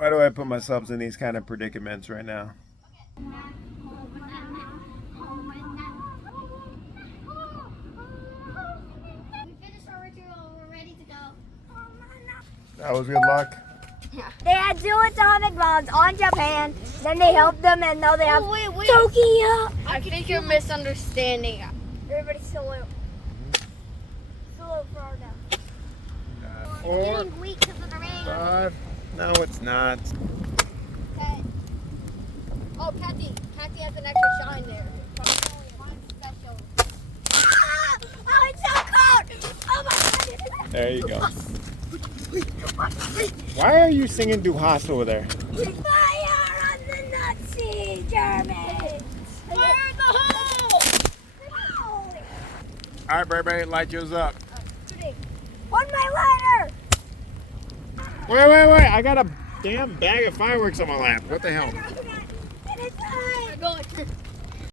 Why do I put myself in these kind of predicaments right now? That was good luck. They had 2 atomic bombs on Japan. Then they helped them, and now they have Tokyo. I think you're misunderstanding. Everybody salute. Salute for our now. 4, Getting weak because of the rain. 5. No, it's not. Okay. Oh, Kathy has an extra shine there. Mine's special. Ah! Oh, it's so cold! Oh my God! There you go. Why are you singing Du Hast over there? Fire on the Nazi Germans! Fire in the hole! All right, Burberry, light yours up. On my lighter! Wait. I got a damn bag of fireworks on my lap. What the hell? And it's hot! Go.